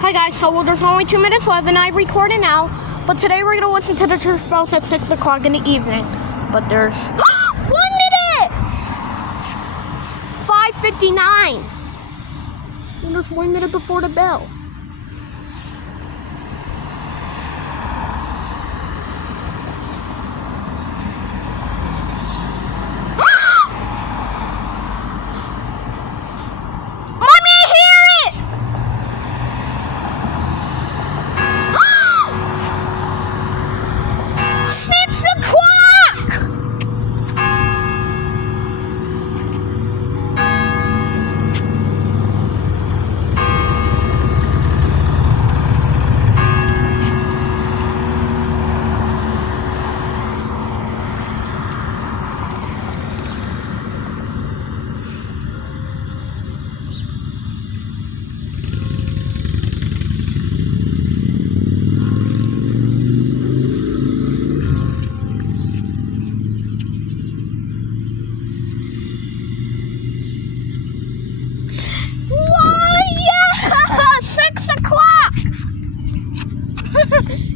Hi guys, so there's only 2 minutes left and I'm recording now, but today we're gonna listen to the church bells at 6 o'clock in the evening. But there's 1 minute! 5:59. And there's 1 minute before the bell.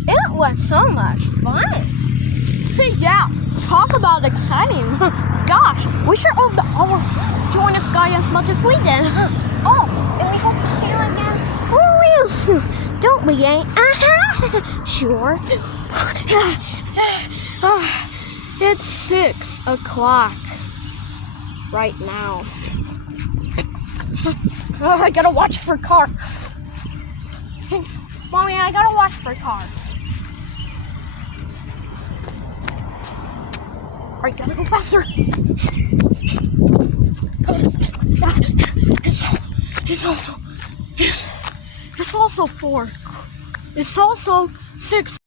It was so much fun. Yeah, talk about exciting. Gosh, we should all join us guys as much as we did. Oh, and we hope to see you again. Oh, don't we, ain't? Sure. It's 6 o'clock right now. I gotta watch for cars. Mommy, I gotta watch for cars. Alright, gotta go faster. It's also 4. It's also 6.